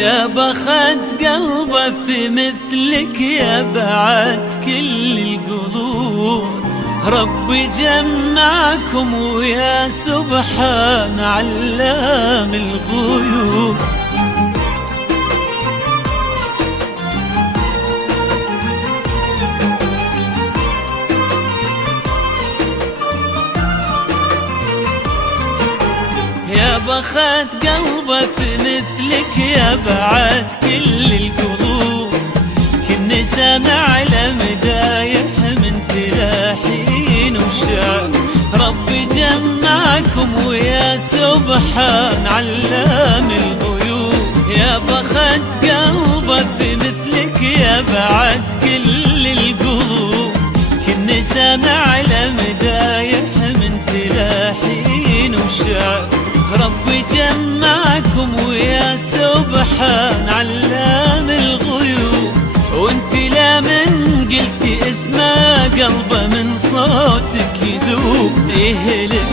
يا بخت قلبه في مثلك يا بعد كل القلوب، ربي جمعكم ويا سبحان علام الغيوب. يا بخت قلبه في مثلك يا بعد كل القلوب، كني سامع لمدايح من تلاحين وشعر، ربي جمعكم ويا سبحان علام الغيوب. يا بخت قلبه في مثلك يا بعد كل القلوب، كني سامع لمدايح من تلاحين وشعر، ربي جمعكم ويا سبحان علام الغيوب. وانت لا من قلتي اسمه قلبه من صوتك يذوب، يهلك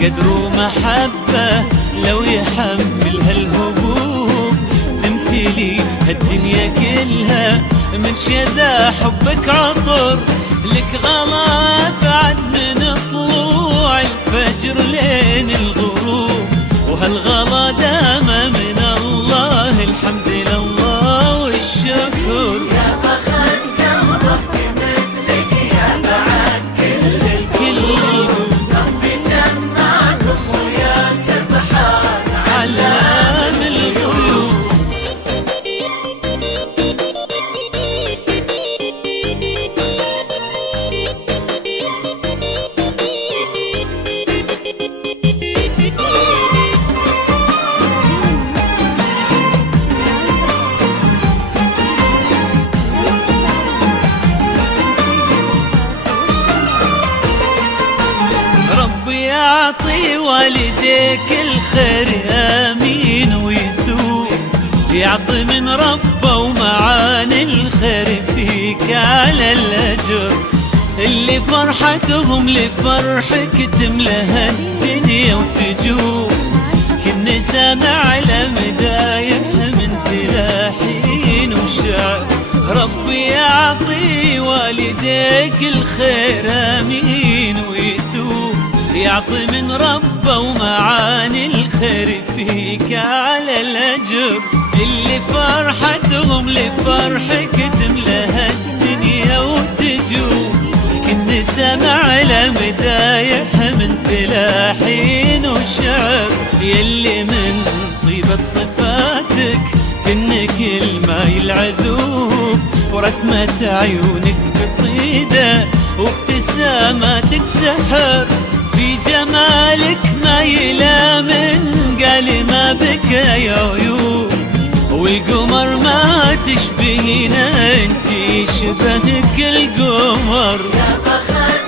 قدر ومحبة لو يحمل هالهبوب، تمتلي هالدنيا كلها من شذا حبك عطر، لك غلا بعد من طلوع الفجر لين الغروب، وهالغلا دام من الله الحمد لله والشكر. يا بخت قلبه في مثلك يا بعد كل القلوب، ربي جمعكم ويا سبحان علام الغيوب. يعطي والديك الخير آمين ويثوب، يعطي من ربه ومعاني الخير فيك على الأجر، اللي فرحتهم لفرحك تملى الدنيا وتجوب، كني سامع لمدايح من تلاحين وشعر، ربي يعطي والديك الخير آمين ويثوب، يعطي من ربه ومعاني الخير فيك على الأجر، اللي فرحتهم لفرحك تملى الدنيا وتجوب، كني سمع لمدايح من تلاحين وشعر، يلي من طيبة صفاتك كنك الماي العذوب، ورسمة عيونك قصيدة وابتساماتك سحر، في جمالك ما يلا من قال ما بك يا عيوب، والقمر ما تشبهين انتي شبهك القمر. يا بخت